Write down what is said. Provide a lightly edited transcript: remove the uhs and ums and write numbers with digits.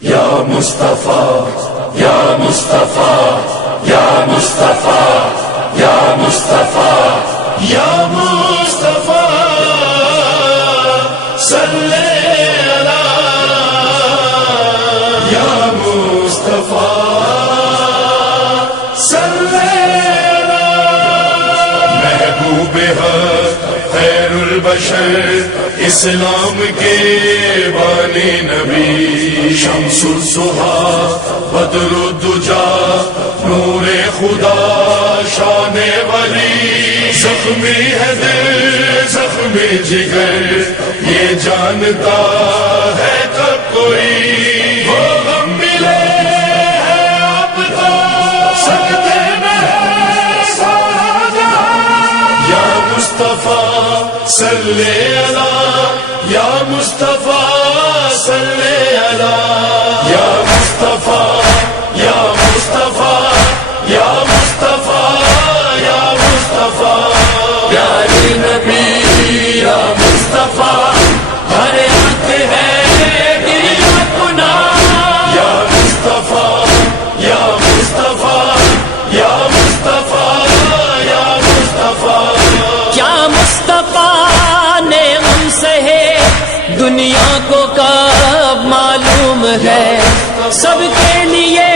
یا مصطفیٰ یا مصطفیٰ یا مصطفیٰ یا مصطفیٰ یا مصطفیٰ صلی اللہ یا مصطفیٰ صلی اللہ محبوب حق خیر البشر اسلام کے بانی نبی شمس الضحیٰ بدر الدجا نور خدا شان ولی زخمی ہے دل زخمی جگر یہ جانتا ہے کب کوئی وہ غم ملے ہے اب تو سکتے میں ہے سارا جہاں یا مصطفیٰ صلی اللہ یا مصطفیٰ صلی اللہ یا مصطفیٰ یا مصطفیٰ یا مصطفیٰ یا مصطفیٰ پیارے نبی یا مصطفیٰ ہر آنکھ ہے گریہ گناہ یا مصطفیٰ یا مصطفیٰ یا مصطفیٰ یا مصطفیٰ کیا مصطفیٰ نے ہم سے دنیا کو کب معلوم ہے سب کے لیے